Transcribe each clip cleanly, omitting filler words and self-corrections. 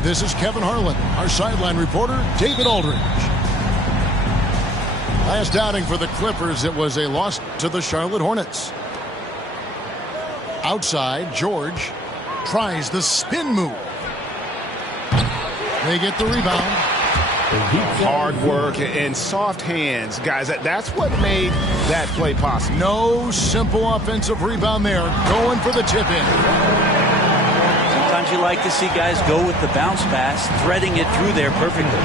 This is Kevin Harlan. Our sideline reporter, David Aldridge. Last outing for the Clippers, it was a loss to the Charlotte Hornets. Outside, George tries the spin move. They get the rebound. Hard work and soft hands, guys. That's what made that play possible. No simple offensive rebound there. Going for the tip-in. Sometimes you like to see guys go with the bounce pass, threading it through there perfectly.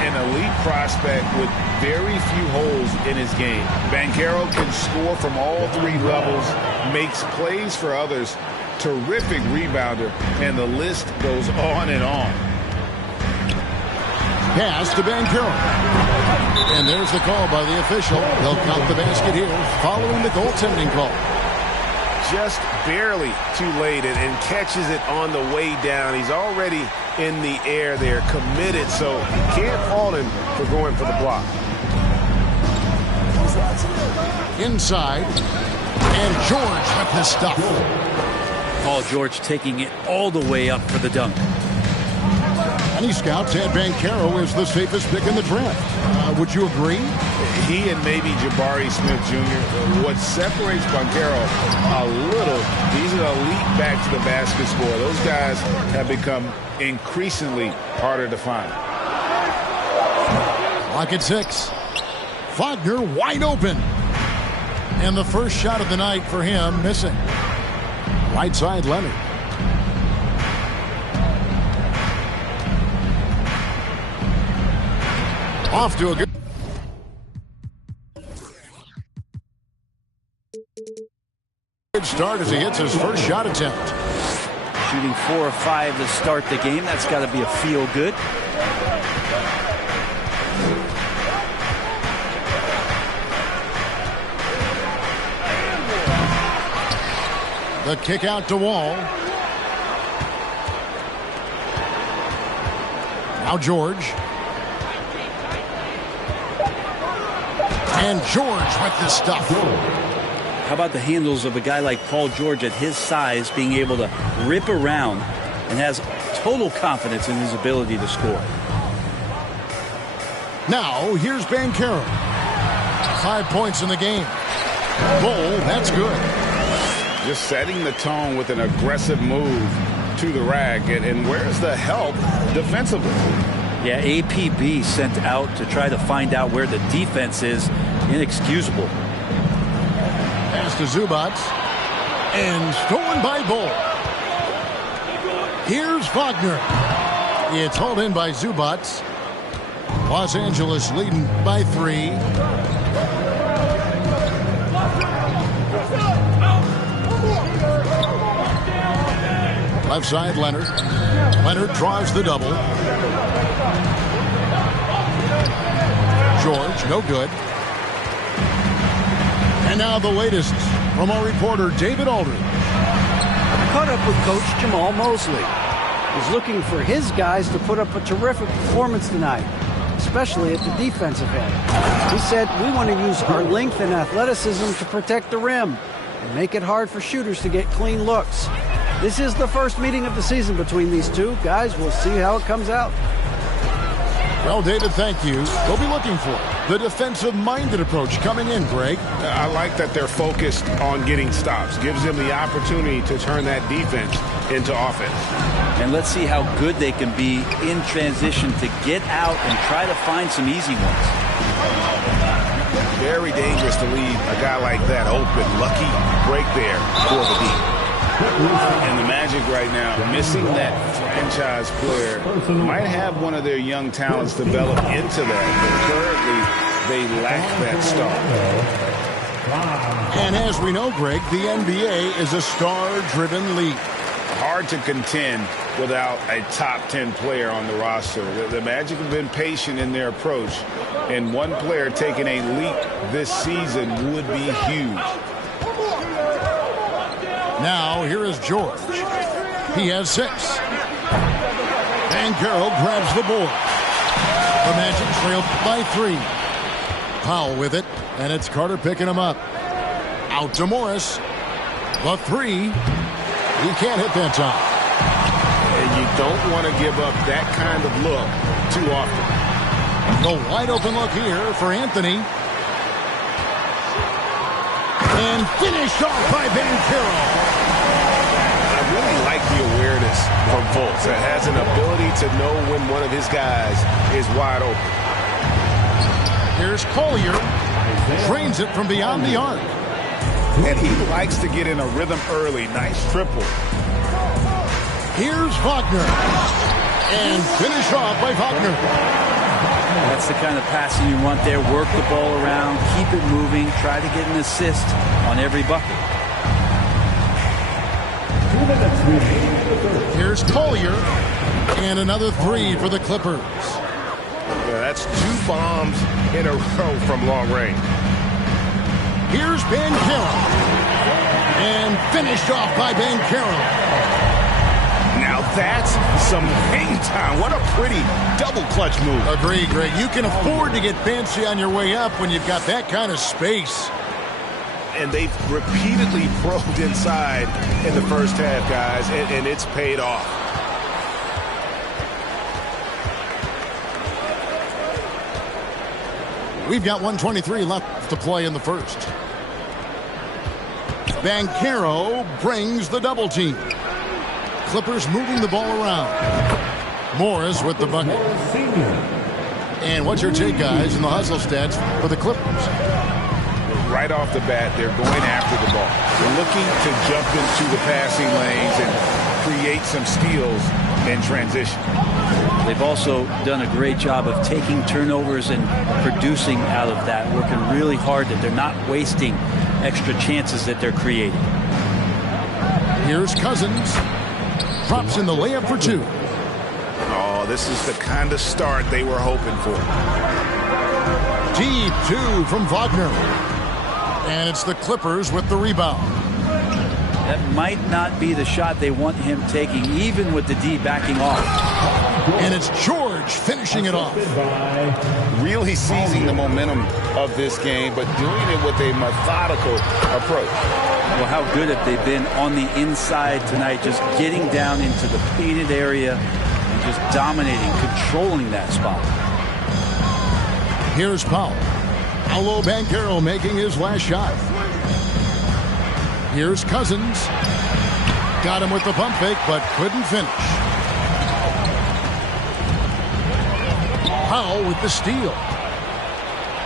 An elite prospect with very few holes in his game. Banchero can score from all three levels, makes plays for others, terrific rebounder, and the list goes on and on. Pass to Banchero. And there's the call by the official. They'll count the basket here following the goaltending call. Just barely too late and catches it on the way down. He's already in the air there, committed, so can't fault him for going for the block. Inside, and George with his stuff. Paul George taking it all the way up for the dunk. Many scouts had Banchero as the safest pick in the draft. Would you agree? He and maybe Jabari Smith Jr. What separates Banchero a little, he's an elite back to the basket scorer. Those guys have become increasingly harder to find. Clock at 6. Wagner wide open. And the first shot of the night for him missing. Right side, Leonard. Off to a good start as he hits his first shot attempt. Shooting 4 or 5 to start the game. That's got to be a feel good. The kick out to Wall. Now George. And George with the stuff. How about the handles of a guy like Paul George at his size being able to rip around and has total confidence in his ability to score. Now here's Banchero. 5 points in the game. Goal, that's good. Just setting the tone with an aggressive move to the rack. And where's the help defensively? Yeah, APB sent out to try to find out where the defense is. Inexcusable. Pass to Zubac. And stolen by Bull. Here's Wagner. It's hauled in by Zubac. Los Angeles leading by 3. Left side, Leonard. Leonard draws the double. George, no good. And now the latest from our reporter, David Aldridge. I caught up with Coach Jamal Mosley. He's looking for his guys to put up a terrific performance tonight, especially at the defensive end. He said, we want to use our length and athleticism to protect the rim and make it hard for shooters to get clean looks. This is the first meeting of the season between these two. Guys, we'll see how it comes out. Well, David, thank you. We'll be looking for the defensive-minded approach coming in, Greg. I like that they're focused on getting stops. Gives them the opportunity to turn that defense into offense. And let's see how good they can be in transition to get out and try to find some easy ones. Very dangerous to leave a guy like that open. Lucky break there for the D. And the Magic right now, missing that franchise player, might have one of their young talents develop into that, but currently they lack that star. And as we know, Greg, the NBA is a star-driven league. Hard to contend without a top 10 player on the roster. The Magic have been patient in their approach, and one player taking a leap this season would be huge. Now, here is George. He has 6. Banchero grabs the board. The Magic trailed by 3. Powell with it, and it's Carter picking him up. Out to Morris. The 3. He can't hit that time. And you don't want to give up that kind of look too often. The wide open look here for Anthony. And finished off by Banchero. I really like the awareness from Fultz. That has an ability to know when one of his guys is wide open. Here's Collier. Drains it from beyond the arc. And he likes to get in a rhythm early. Nice triple. Here's Wagner. And finish off by Wagner. That's the kind of passing you want there. Work the ball around, keep it moving, try to get an assist on every bucket. Here's Collier. And another three for the Clippers. Yeah, that's 2 bombs in a row from long range. Here's Banchero. And finished off by Banchero. Now that's some hang time. What a pretty double clutch move. Agree, Greg. You can afford to get fancy on your way up when you've got that kind of space. And they've repeatedly probed inside in the first half, guys, and it's paid off. We've got 1:23 left to play in the first. Banchero brings the double team. Clippers moving the ball around. Morris with the bucket. And what's your take, guys, in the hustle stats for the Clippers? Right off the bat, they're going after the ball. They're looking to jump into the passing lanes and create some steals in transition. They've also done a great job of taking turnovers and producing out of that, working really hard that they're not wasting extra chances that they're creating. Here's Cousins. Drops in the layup for 2. Oh, this is the kind of start they were hoping for. Deep 2 from Wagner. And it's the Clippers with the rebound. That might not be the shot they want him taking, even with the D backing off. And it's George finishing it off. Really seizing the momentum of this game, but doing it with a methodical approach. Well, how good have they been on the inside tonight, just getting down into the painted area and just dominating, controlling that spot. Here's Powell. Paolo Banchero making his last shot. Here's Cousins. Got him with the pump fake, but couldn't finish. Powell with the steal.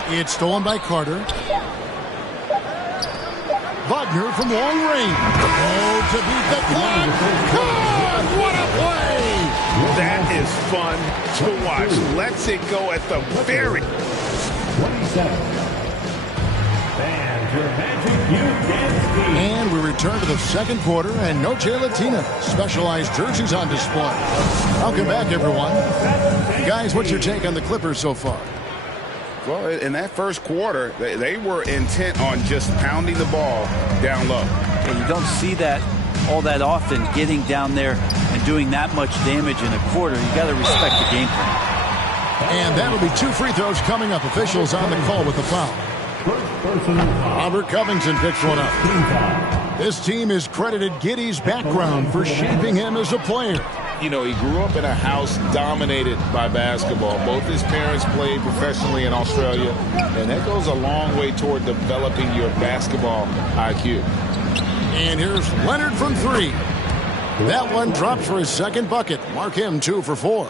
It's stolen by Carter. Wagner from long range. Oh, to beat the clock. God, what a play! That is fun to watch. Lets it go at the very. 27. And we return to the second quarter, and Noche Latina specialized jerseys on display. Welcome back, everyone. Guys, what's your take on the Clippers so far? Well, in that first quarter, they were intent on just pounding the ball down low. And you don't see that all that often, getting down there and doing that much damage in a quarter. You got to respect the game plan. And that'll be 2 free throws coming up. Officials on the call with the foul. Robert Covington picks one up. This team is credited Giddey's background for shaping him as a player. You know, he grew up in a house dominated by basketball. Both his parents played professionally in Australia, and that goes a long way toward developing your basketball IQ. And here's Leonard from 3. That one drops for his second bucket. Mark him 2 for 4.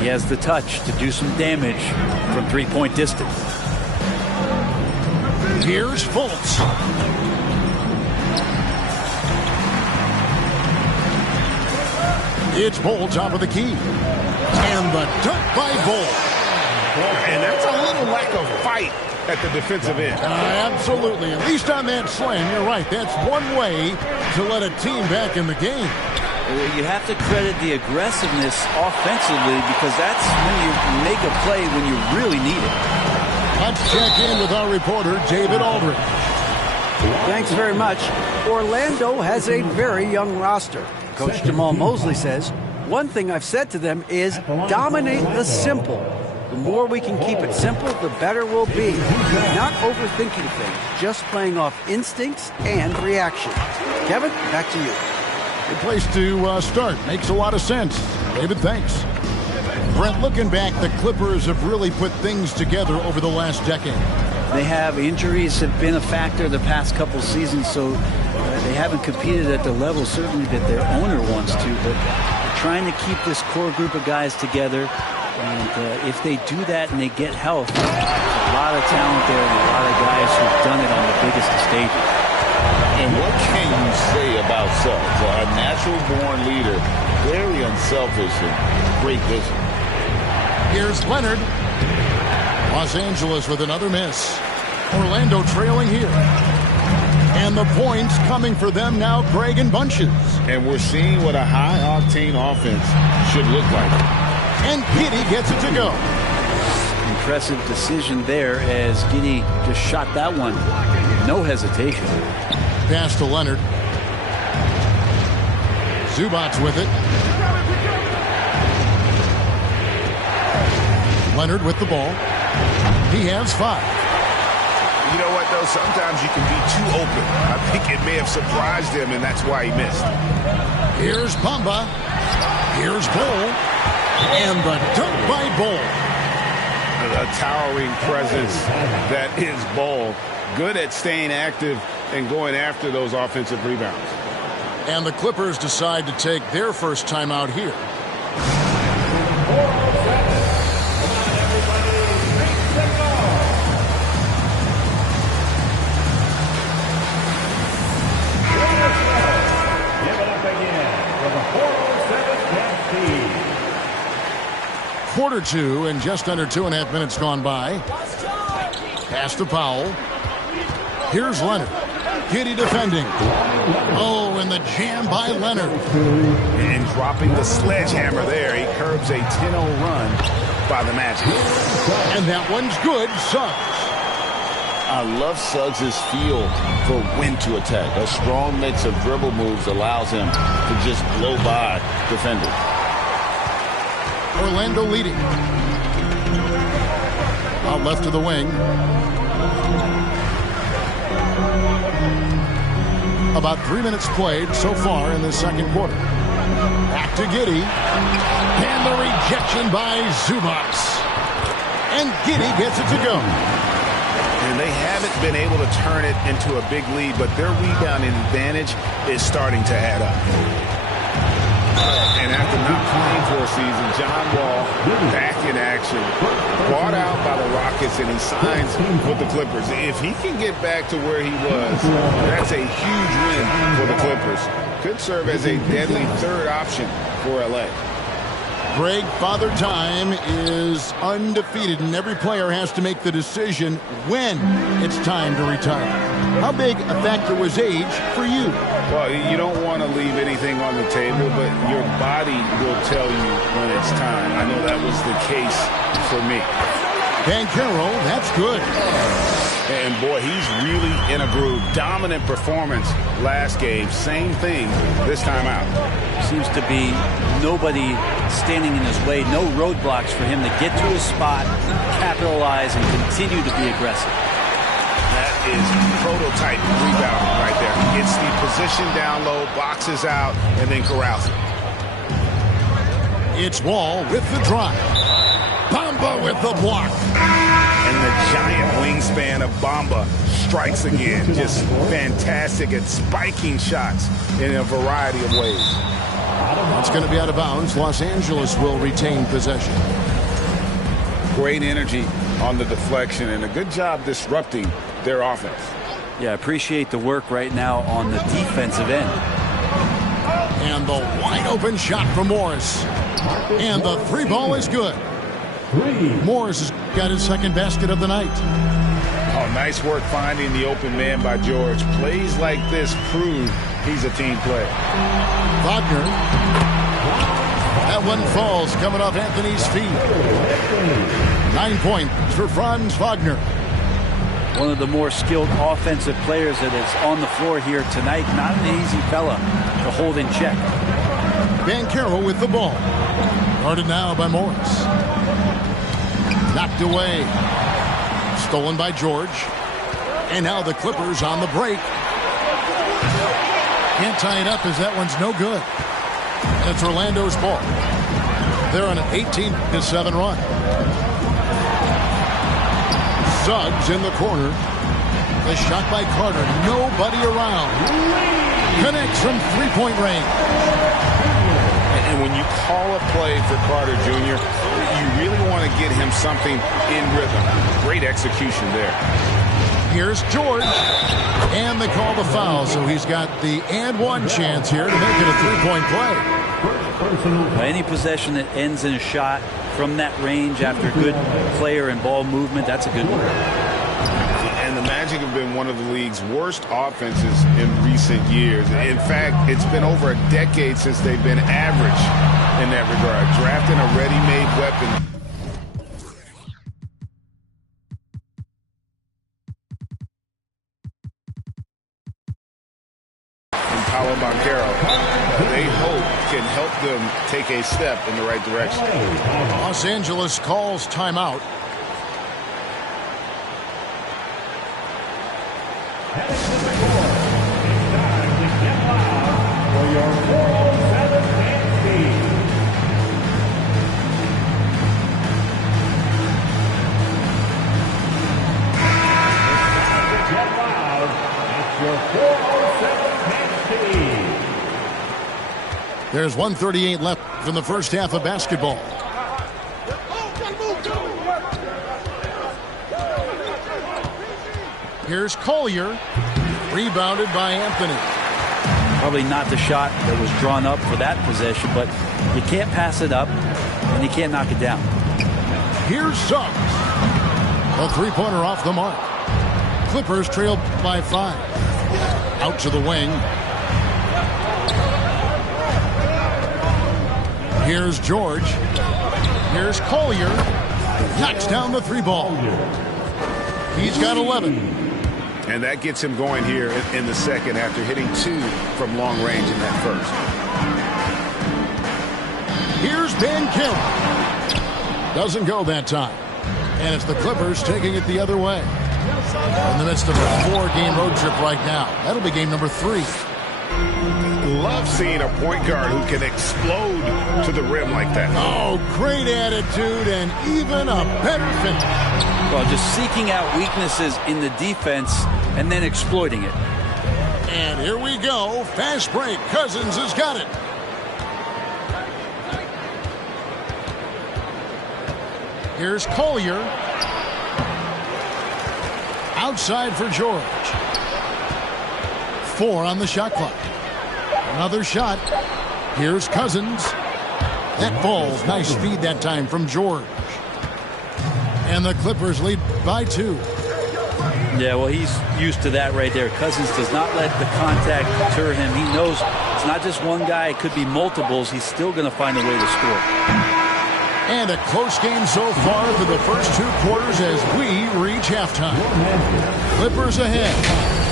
He has the touch to do some damage from three-point distance. Here's Fultz. It's Bull top of the key. And the dunk by Bull. And that's a little lack of fight at the defensive end. Absolutely. At least on that slam, you're right. That's one way to let a team back in the game. You have to credit the aggressiveness offensively, because that's when you make a play when you really need it. Let's check in with our reporter, David Aldridge. Thanks very much. Orlando has a very young roster. Coach Jamal Mosley says, one thing I've said to them is dominate the simple. The more we can keep it simple, the better we'll be. Not overthinking things, just playing off instincts and reaction. Kevin, back to you. Good place to start. Makes a lot of sense. David, thanks. Brent, looking back, the Clippers have really put things together over the last decade. They have injuries have been a factor the past couple seasons, so they haven't competed at the level certainly that their owner wants to, but they're trying to keep this core group of guys together. And if they do that and they get health, there's a lot of talent there and a lot of guys who've done it on the biggest of stages. And what can you say about Suggs? A natural-born leader, very unselfish and great vision. Here's Leonard. Los Angeles with another miss. Orlando trailing here. And the points coming for them now, Greg, in bunches. And we're seeing what a high-octane offense should look like. And Giddey gets it to go. Impressive decision there as Giddey just shot that one. No hesitation. Pass to Leonard. Zubac with it. Leonard with the ball. He has 5. You know what, though? Sometimes you can be too open. I think it may have surprised him, and that's why he missed. Here's Bamba. Here's Bol. And the dunk by Bol. A towering presence that is Bol. Good at staying active and going after those offensive rebounds. And the Clippers decide to take their first timeout here. Quarter 2 and just under 2.5 minutes gone by. Pass to Powell. Here's Leonard. Giddey defending. Oh, and the jam by Leonard. And dropping the sledgehammer there. He curbs a 10-0 run by the Magic. And that one's good. Suggs. I love Suggs' feel for when to attack. A strong mix of dribble moves allows him to just blow by defenders. Orlando leading. Out left to the wing. About 3 minutes played so far in the second quarter. Back to Giddey. And the rejection by Zubac. And Giddey gets it to go. And they haven't been able to turn it into a big lead, but their rebounding advantage is starting to add up. And after not playing for a season, John Wall back in action, bought out by the Rockets, and he signs with the Clippers. If he can get back to where he was, that's a huge win for the Clippers. Could serve as a deadly third option for LA. Greg, Father Time is undefeated, and every player has to make the decision when it's time to retire. How big a factor was age for you? Well, you don't want to leave anything on the table, but your body will tell you when it's time. I know that was the case for me. Banchero, that's good. And boy, he's really in a groove. Dominant performance last game. Same thing this time out. Seems to be nobody standing in his way. No roadblocks for him to get to his spot, capitalize, and continue to be aggressive. That is prototype rebounding right there. Gets the position down low, boxes out, and then corrals it. It's Wall with the drive. Bamba with the block. And the giant wingspan of Bamba strikes again. Just fantastic at spiking shots in a variety of ways. That's going to be out of bounds. Los Angeles will retain possession. Great energy on the deflection and a good job disrupting their offense. Yeah, appreciate the work right now on the defensive end. And the wide open shot from Morris. And the three ball is good. Morris has got his second basket of the night. Oh, nice work finding the open man by George. Plays like this prove he's a team player. Wagner. That one falls coming off Anthony's feet. 9 points for Franz Wagner. One of the more skilled offensive players that is on the floor here tonight. Not an easy fella to hold in check. Banchero with the ball. Guarded now by Morris. Knocked away. Stolen by George. And now the Clippers on the break. Can't tie it up as that one's no good. And it's Orlando's ball. They're on an 18-7 run. Suggs in the corner. The shot by Carter. Nobody around. Connects from three-point range. And when you call a play for Carter Jr., you really want to get him something in rhythm. Great execution there. Here's George. And they call the foul, so he's got the and one chance here to make it a three-point play. Any possession that ends in a shot from that range after good player and ball movement, that's a good one. And the Magic have been one of the league's worst offenses in recent years. In fact, it's been over a decade since they've been average in that regard. Drafting a ready-made weapon. And Paolo Banchero, they hope can help them take a step in the right direction. Los Angeles calls timeout. There's 1:38 left from the first half of basketball. Here's Collier. Rebounded by Anthony. Probably not the shot that was drawn up for that possession, but you can't pass it up, and you can't knock it down. Here's Suggs. A three-pointer off the mark. Clippers trail by 5. Out to the wing. Here's George. Here's Collier. Knocks down the three ball. He's got 11. And that gets him going here in the second after hitting 2 from long range in that first. Here's Banchero. Doesn't go that time. And it's the Clippers taking it the other way. In the midst of a 4-game road trip right now. That'll be game number 3. Love seeing a point guard who can explode to the rim like that. Oh, great attitude and even a better finish. Well, just seeking out weaknesses in the defense and then exploiting it. And here we go. Fast break. Cousins has got it. Here's Collier. Outside for George. 4 on the shot clock. Another shot. Here's Cousins. That falls. Nice feed that time from George. And the Clippers lead by 2. Yeah, well, he's used to that right there. Cousins does not let the contact deter him. He knows it's not just one guy. It could be multiples. He's still going to find a way to score. And a close game so far for the first 2 quarters as we reach halftime. Clippers ahead,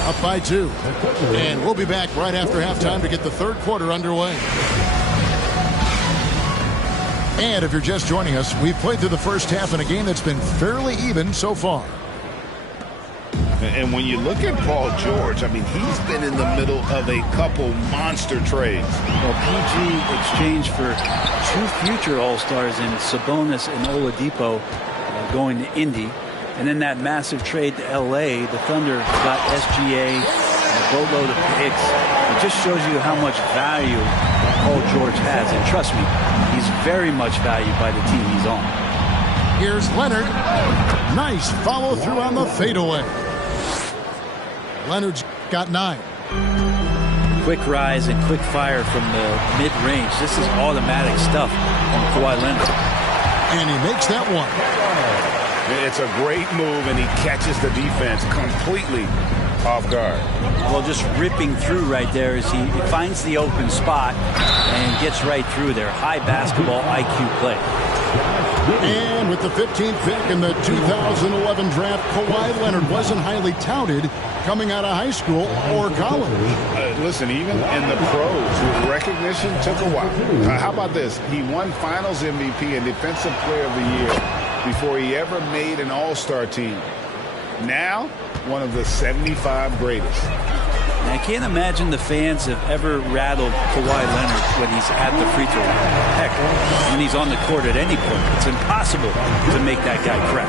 up by 2. And we'll be back right after halftime to get the third quarter underway. And if you're just joining us, we've played through the first half in a game that's been fairly even so far. And when you look at Paul George, I mean, he's been in the middle of a couple monster trades. Well, PG exchanged for 2 future All-Stars in Sabonis and Oladipo going to Indy. And then that massive trade to L.A., the Thunder got SGA, a boatload of picks. It just shows you how much value Paul George has. And trust me, he's very much valued by the team he's on. Here's Leonard. Nice follow through on the fadeaway. Leonard's got 9. Quick rise and quick fire from the mid-range. This is automatic stuff from Kawhi Leonard. And he makes that one. It's a great move, and he catches the defense completely off guard. Well, just ripping through right there as he finds the open spot and gets right through there. High basketball IQ play. And with the 15th pick in the 2011 draft, Kawhi Leonard wasn't highly touted coming out of high school or college. Listen, even in the pros, recognition took a while. How about this? He won Finals MVP and Defensive Player of the Year before he ever made an All-Star team. Now, one of the 75 greatest. I can't imagine the fans have ever rattled Kawhi Leonard when he's at the free throw line. Heck, when he's on the court at any point. It's impossible to make that guy crack.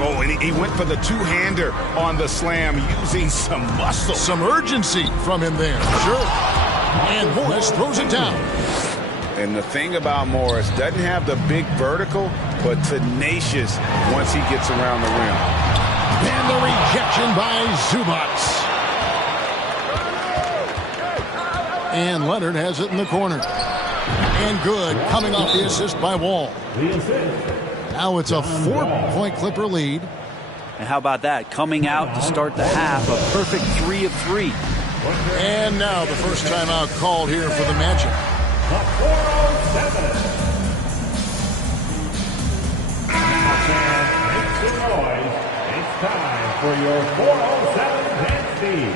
Oh, and he went for the two-hander on the slam using some muscle. Some urgency from him there. Sure. And Morris throws it down. And the thing about Morris, doesn't have the big vertical, but tenacious once he gets around the rim. And the rejection by Zubac. And Leonard has it in the corner. And good, coming off the assist by Wall. Now it's a 4-point Clipper lead. And how about that? Coming out to start the half, a perfect 3 of 3. And now the first timeout called here for the Magic. The 407. Now, fans, make some noise. It's time for your 407 dance feed.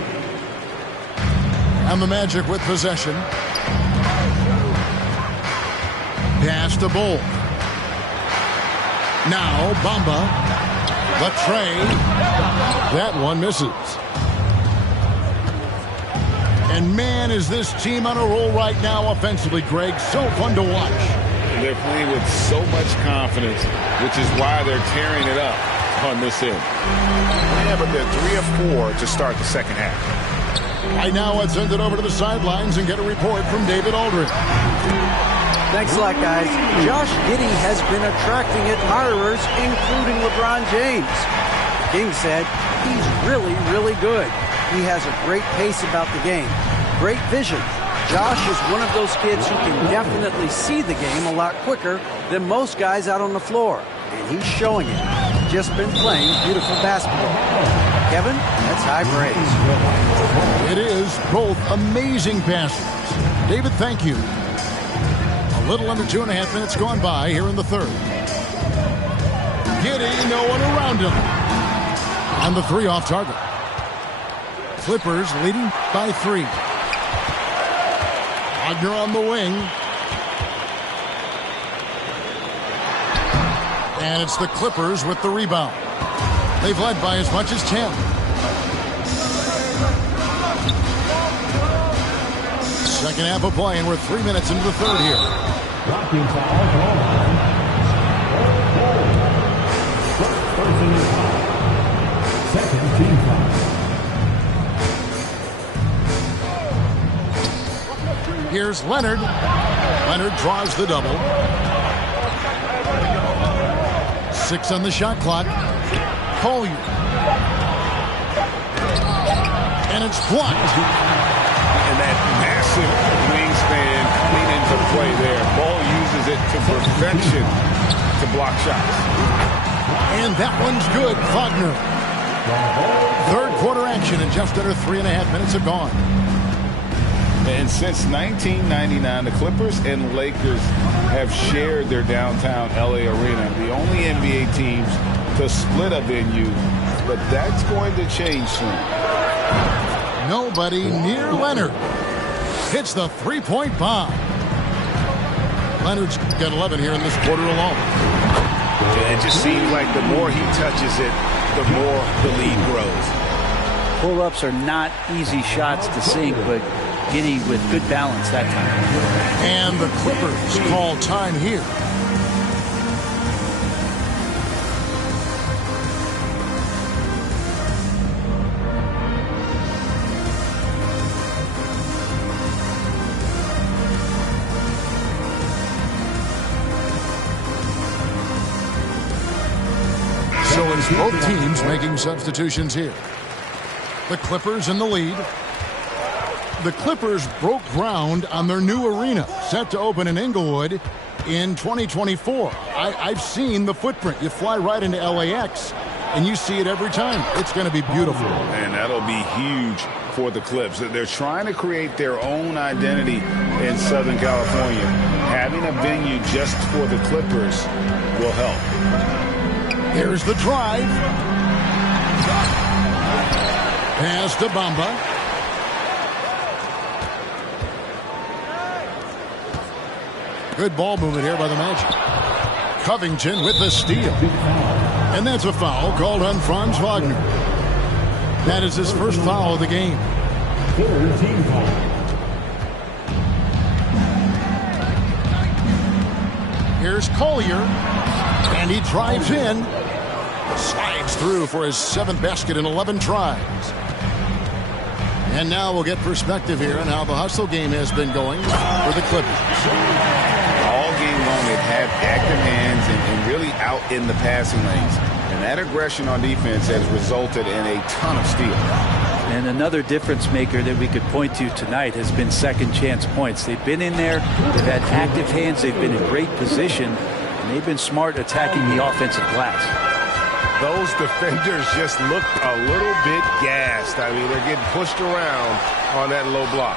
And the Magic with possession. Pass to Bull. Now Bamba. The tray. That one misses. And man, is this team on a roll right now offensively, Greg. So fun to watch. They're playing with so much confidence, which is why they're tearing it up on this end. Yeah, but they're 3 of 4 to start the second half. Right now, let's send it over to the sidelines and get a report from David Aldridge. Thanks a lot, guys. Josh Giddey has been attracting admirers, including LeBron James. King said he's really, really good. He has a great pace about the game. Great vision. Josh is one of those kids who can definitely see the game a lot quicker than most guys out on the floor. And he's showing it. Just been playing beautiful basketball. Kevin, that's high praise. It is both amazing passes. David, thank you. A little under 2.5 minutes gone by here in the third. Giddey, no one around him. And the 3 off target. Clippers leading by 3. Wagner on the wing. And it's the Clippers with the rebound. They've led by as much as 10. Second half of play, and we're 3 minutes into the third here. Blocking foul. First person is foul. Second team foul. Here's Leonard. Leonard draws the double. 6 on the shot clock. Collier. And it's blocked. And that massive wingspan coming into play there. Ball uses it to perfection to block shots. And that one's good. Wagner. Third quarter action, and just under 3.5 minutes have gone. And since 1999, the Clippers and Lakers have shared their downtown LA arena. The only NBA teams to split a venue, but that's going to change soon. Nobody near Leonard. Hits the 3-point bomb. Leonard's got 11 here in this quarter alone. It just seems like the more he touches it, the more the lead grows. Pull-ups are not easy shots to sink, but Giddey with good balance that time. And the Clippers call time here. So it's both teams making substitutions here. The Clippers in the lead. The Clippers broke ground on their new arena, set to open in Inglewood in 2024. I've seen the footprint. You fly right into LAX, and you see it every time. It's going to be beautiful. And that'll be huge for the Clips. They're trying to create their own identity in Southern California. Having a venue just for the Clippers will help. Here's the drive. Pass to Bamba. Good ball movement here by the Magic. Covington with the steal. And that's a foul called on Franz Wagner. That is his first foul of the game. Third team foul. Here's Collier, and he drives in. Slides through for his 7th basket in 11 tries. And now we'll get perspective here on how the hustle game has been going for the Clippers. All game long, they've had active hands and really out in the passing lanes. And that aggression on defense has resulted in a ton of steals. And another difference maker that we could point to tonight has been second chance points. They've been in there, they've had active hands, they've been in great position, and they've been smart attacking the offensive glass. Those defenders just looked a little bit gassed. I mean, they're getting pushed around on that low block.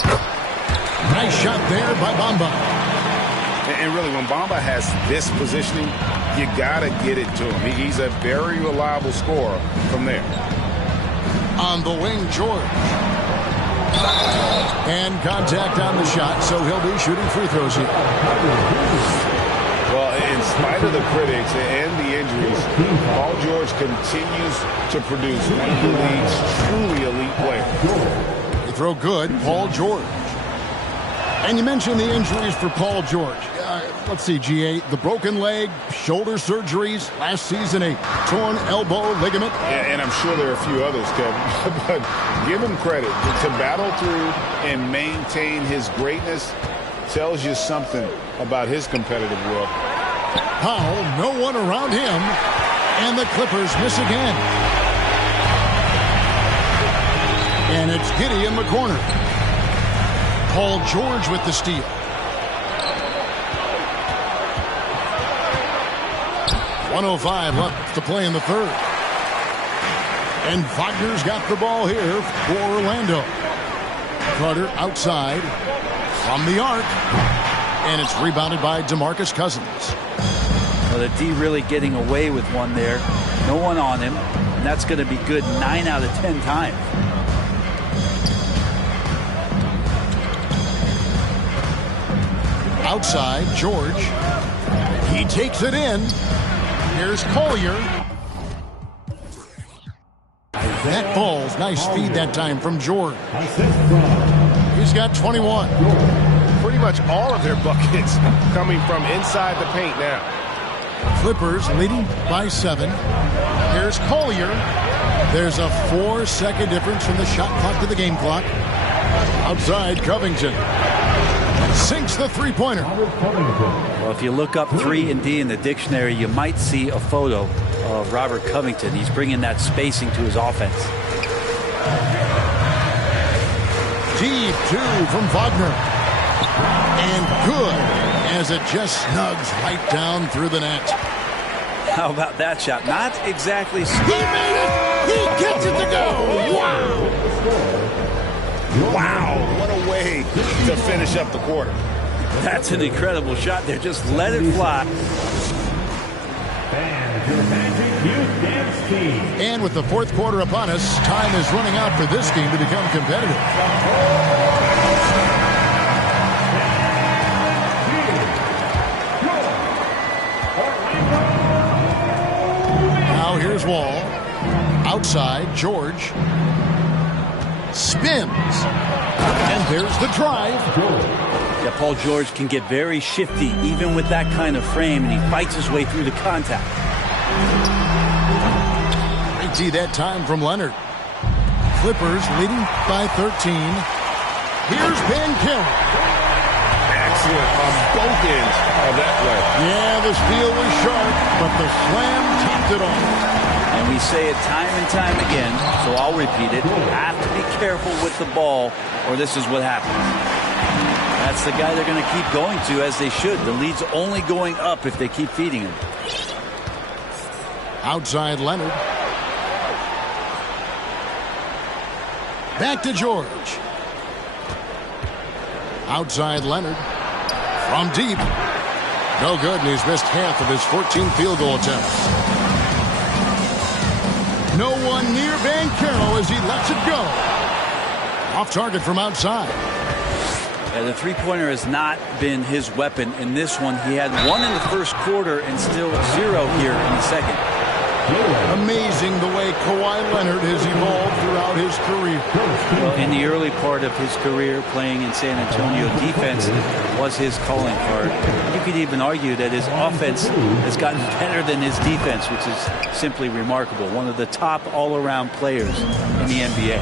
Nice shot there by Bamba. And really, when Bamba has this positioning, you got to get it to him. He's a very reliable scorer from there. On the wing, George. And contact on the shot, so he'll be shooting free throws here. Well, in spite of the critics and the injuries, Paul George continues to produce one of the league's truly elite players. They throw good, Paul George. And you mentioned the injuries for Paul George. Let's see, GA, the broken leg, shoulder surgeries, last season a torn elbow ligament. Yeah, and I'm sure there are a few others, Kevin. But give him credit. To battle through and maintain his greatness tells you something about his competitive will. Powell, no one around him, and the Clippers miss again. And it's Giddey in the corner. Paul George with the steal. .105 left to play in the third. And Wagner's got the ball here for Orlando. Carter outside from the arc. And it's rebounded by DeMarcus Cousins. Well, the D really getting away with one there. No one on him. And that's going to be good 9 out of 10 times. Outside, George. He takes it in. Here's Collier. That ball's nice feed that time from George. He's got 21. Pretty much all of their buckets coming from inside the paint now. Clippers leading by 7. Here's Collier. There's a 4-second difference from the shot clock to the game clock. Outside, Covington sinks the three-pointer. Well, if you look up 3 and D in the dictionary, you might see a photo of Robert Covington. He's bringing that spacing to his offense. Deep 2 from Wagner. And good as it just snugs right down through the net. How about that shot? Not exactly. He made it! He gets it to go! Wow! Wow, what a way to finish up the quarter. That's an incredible shot there. Just let it fly. And with the fourth quarter upon us, time is running out for this game to become competitive. Now here's Wall. Outside, George. Spins. And there's the drive. Yeah, Paul George can get very shifty even with that kind of frame, and he fights his way through the contact. Great D that time from Leonard. Clippers leading by 13. Here's Banchero. Excellent on both ends of that play. Yeah, the steal was sharp, but the slam topped it off. And we say it time and time again, so I'll repeat it. You have to be careful with the ball, or this is what happens. That's the guy they're going to keep going to, as they should. The lead's only going up if they keep feeding him. Outside Leonard. Back to George. Outside Leonard. From deep. No good, and he's missed half of his 14 field goal attempts. No one near Banchero as he lets it go. Off target from outside. Yeah, the three-pointer has not been his weapon in this one. He had 1 in the first quarter and still 0 here in the second. Amazing the way Kawhi Leonard has evolved throughout his career. Well, in the early part of his career playing in San Antonio, defense was his calling card. You could even argue that his offense has gotten better than his defense, which is simply remarkable. One of the top all-around players in the NBA.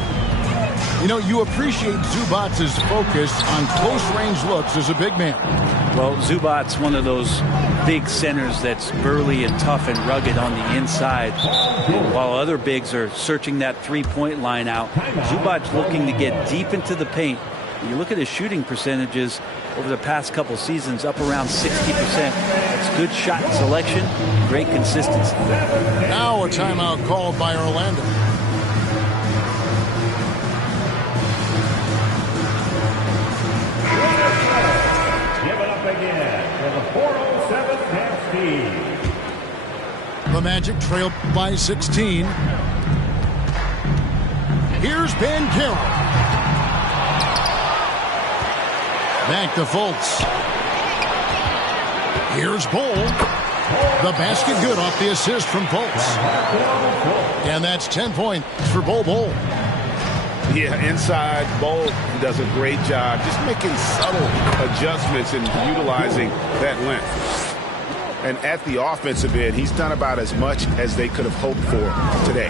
You know, you appreciate Zubac's focus on close-range looks as a big man. Well, Zubac's one of those big centers that's burly and tough and rugged on the inside. And while other bigs are searching that three-point line out, Zubac's looking to get deep into the paint. When you look at his shooting percentages over the past couple seasons, up around 60%. That's good shot selection, great consistency. Now a timeout called by Orlando. The Magic trail by 16. Here's Banchero. Back to Fultz. Here's Bol. The basket good off the assist from Fultz. And that's 10 points for Bol. Yeah, inside, Bol does a great job just making subtle adjustments and utilizing that length. And at the offensive end, he's done about as much as they could have hoped for today.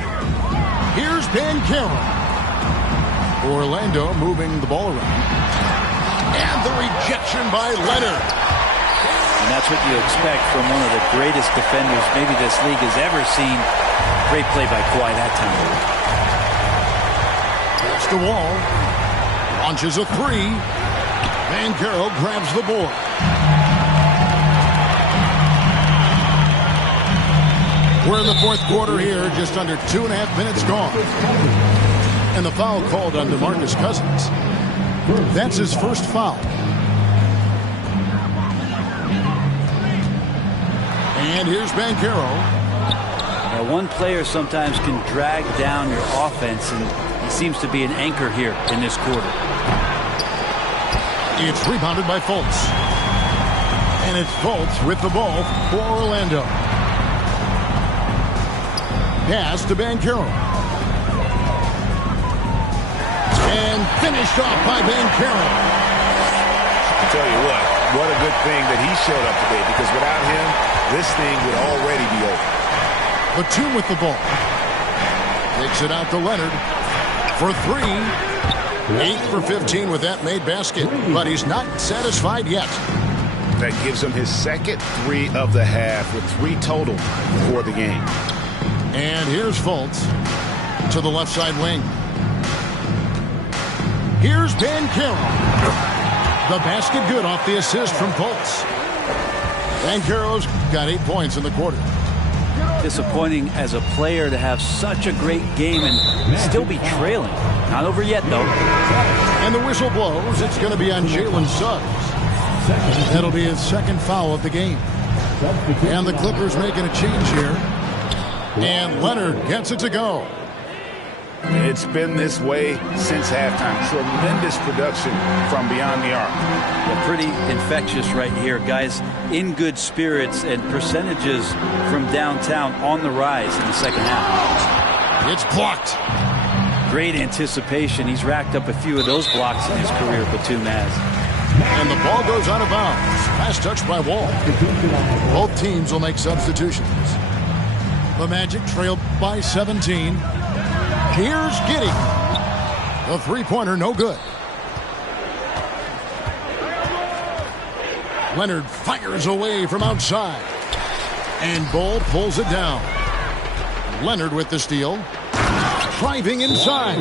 Here's Banchero. Orlando moving the ball around. And the rejection by Leonard. And that's what you expect from one of the greatest defenders maybe this league has ever seen. Great play by Kawhi that time. That's the wall. Launches a three. Banchero grabs the board. We're in the fourth quarter here, just under 2.5 minutes gone. And the foul called on DeMarcus Cousins. That's his first foul. And here's Banchero. Now, one player sometimes can drag down your offense, and he seems to be an anchor here in this quarter. It's rebounded by Fultz. And it's Fultz with the ball for Orlando. Pass to Banchero. And finished off by Banchero. I tell you what a good thing that he showed up today, because without him, this thing would already be over. Batum with the ball. Takes it out to Leonard for three. 8 for 15 with that made basket, but he's not satisfied yet. That gives him his second three of the half with 3 total for the game. And here's Fultz to the left side wing. Here's Banchero. The basket good off the assist from Fultz. Banchero's got 8 points in the quarter. Disappointing as a player to have such a great game and still be trailing. Not over yet, though. And the whistle blows. It's going to be on Jalen Suggs. That'll be his second foul of the game. And the Clippers making a change here. And Leonard gets it to go. It's been this way since halftime. Tremendous production from beyond the arc. Yeah, pretty infectious right here. Guys in good spirits and percentages from downtown on the rise in the second half. It's blocked. Great anticipation. He's racked up a few of those blocks in his career, Batum has. And the ball goes out of bounds. Last touch by Wall. Both teams will make substitutions. The Magic trail by 17. Here's Giddey. The three-pointer no good. Leonard fires away from outside. And Bol pulls it down. Leonard with the steal. Driving inside.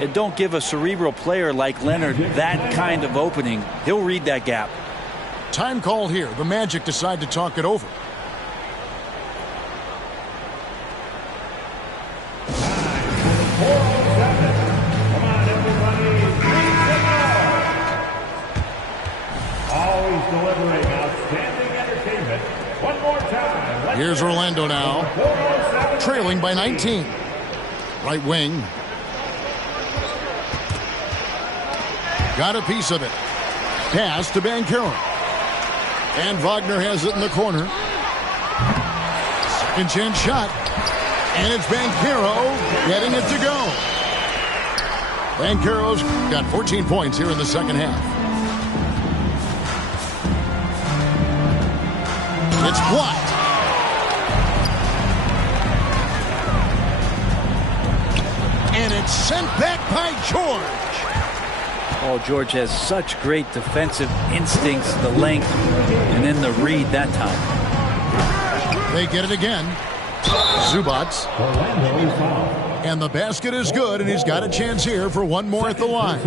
And don't give a cerebral player like Leonard that kind of opening. He'll read that gap. Time call here. The Magic decide to talk it over. Here's Orlando now, trailing by 19. Right wing. Got a piece of it. Pass to Banchero. And Wagner has it in the corner. Second chance shot. And it's Banchero getting it to go. Banchero's got 14 points here in the second half. It's blocked. And it's sent back by George. Oh, George has such great defensive instincts, the length, and then the read that time. They get it again. Zubats. And the basket is good, and he's got a chance here for one more at the line.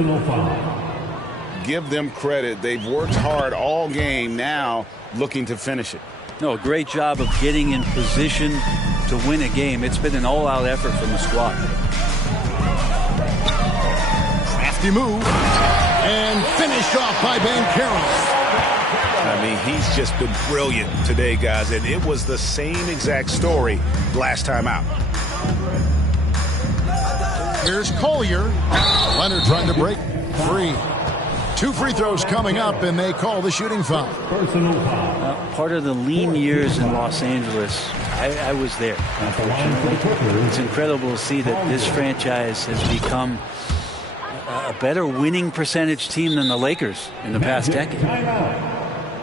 Give them credit. They've worked hard all game, now looking to finish it. No, great job of getting in position to win a game. It's been an all-out effort from the squad. Crafty move. And finished off by Banchero. I mean, he's just been brilliant today, guys, and it was the same exact story last time out. Here's Collier. Leonard trying to break free. 2 free throws coming up, and they call the shooting foul. Part of the lean years in Los Angeles, I was there, unfortunately. It's incredible to see that this franchise has become a better winning percentage team than the Lakers in the past decade.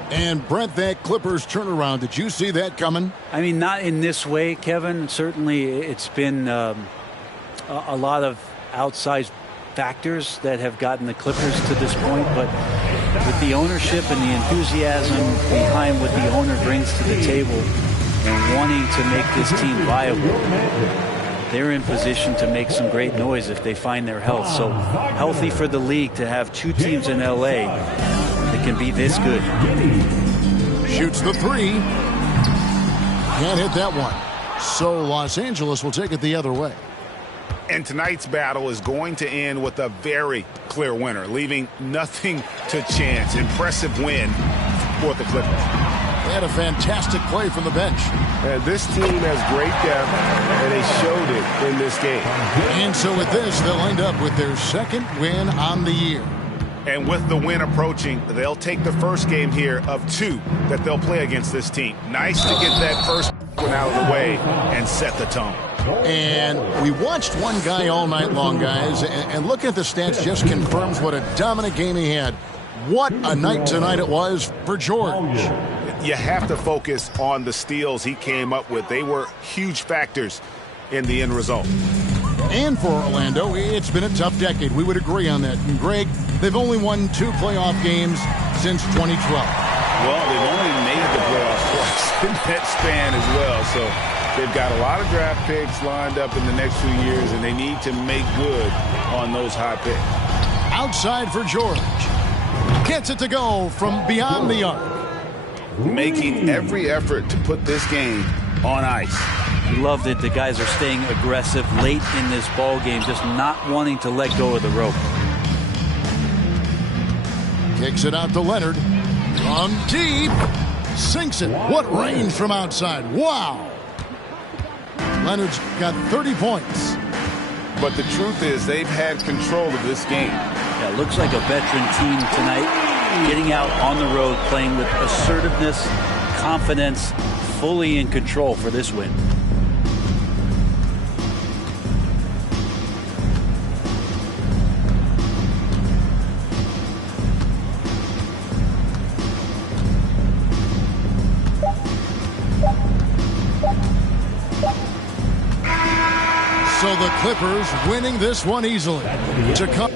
And Brent, that Clippers turnaround, did you see that coming? I mean, not in this way, Kevin. Certainly it's been a lot of outsized factors that have gotten the Clippers to this point, but with the ownership and the enthusiasm behind what the owner brings to the table and wanting to make this team viable, they're in position to make some great noise if they find their health. So healthy for the league to have 2 teams in LA that can be this good. Shoots the 3. Can't hit that one. So Los Angeles will take it the other way. And tonight's battle is going to end with a very clear winner, leaving nothing to chance. Impressive win for the Clippers. They had a fantastic play from the bench. And this team has great depth, and they showed it in this game. And so with this, they'll end up with their second win on the year. And with the win approaching, they'll take the first game here of 2 that they'll play against this team. Nice to get that first one out of the way and set the tone. And we watched one guy all night long, guys, and looking at the stats just confirms what a dominant game he had. What a night tonight it was for George. You have to focus on the steals he came up with. They were huge factors in the end result. And for Orlando, it's been a tough decade. We would agree on that. And Greg, they've only won 2 playoff games since 2012. Well, they've only made the playoffs twice in that span as well. So they've got a lot of draft picks lined up in the next few years, and they need to make good on those high picks. Outside for George. Gets it to go from beyond the arc. Making every effort to put this game on ice. Love that the guys are staying aggressive late in this ball game, just not wanting to let go of the rope. Kicks it out to Leonard. From deep. Sinks it. What range from outside. Wow. Leonard's got 30 points. But the truth is they've had control of this game. Yeah, looks like a veteran team tonight, getting out on the road, playing with assertiveness, confidence, fully in control for this win. So the Clippers winning this one easily. To come.